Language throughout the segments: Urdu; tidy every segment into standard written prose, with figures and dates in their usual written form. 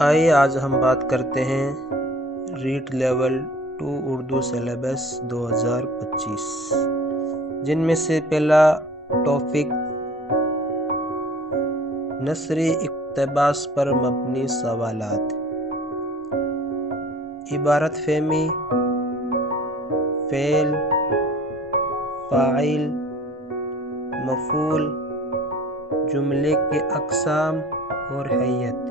آئیے آج ہم بات کرتے ہیں ریٹ لیول 2 اردو سلیبس 2025، جن میں سے پہلا ٹاپک نثری اقتباس پر مبنی سوالات، عبارت فہمی، فعل، فاعل، مفعول، جملے کے اقسام اور حیت،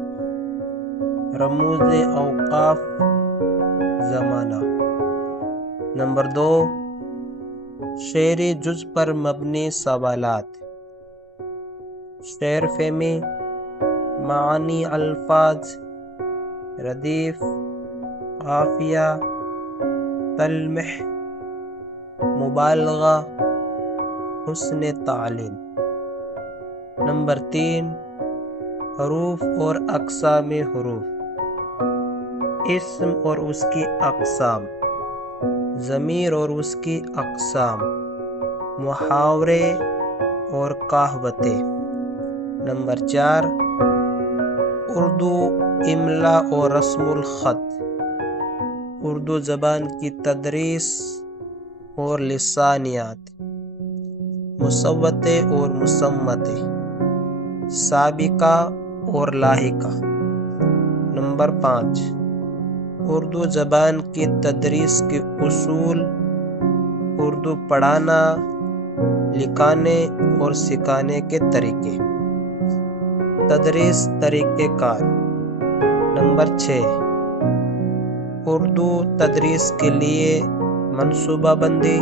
رموز اوقاف، زمانہ۔ نمبر 2، شعری جز پر مبنی سوالات، شعر فہمی، معانی الفاظ، ردیف، قافیہ، تلمح، مبالغہ، حسن تعلیم۔ نمبر 3، حروف اور اقسام حروف، اسم اور اس کی اقسام، ضمیر اور اس کی اقسام، محاورے اور کہاوتیں۔ نمبر 4، اردو املا اور رسم الخط، اردو زبان کی تدریس اور لسانیات، مصوتے اور مصمتے، سابقہ اور لاحقہ۔ نمبر 5، اردو زبان کی تدریس کے اصول، اردو پڑھانا، لکھانے اور سکھانے کے طریقے، تدریس طریقہ کار۔ نمبر 6، اردو تدریس کے لیے منصوبہ بندی،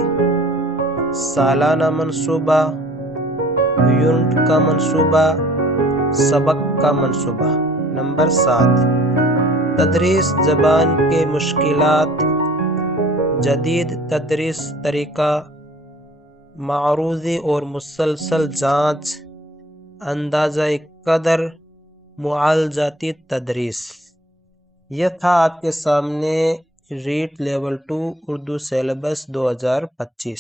سالانہ منصوبہ، یونٹ کا منصوبہ، سبق کا منصوبہ۔ نمبر 7، تدریس زبان کے مشکلات، جدید تدریس طریقہ، معروضی اور مسلسل جانچ، اندازہ قدر، معالجاتی تدریس۔ یہ تھا آپ کے سامنے ریٹ لیول 2 اردو سیلیبس 2025۔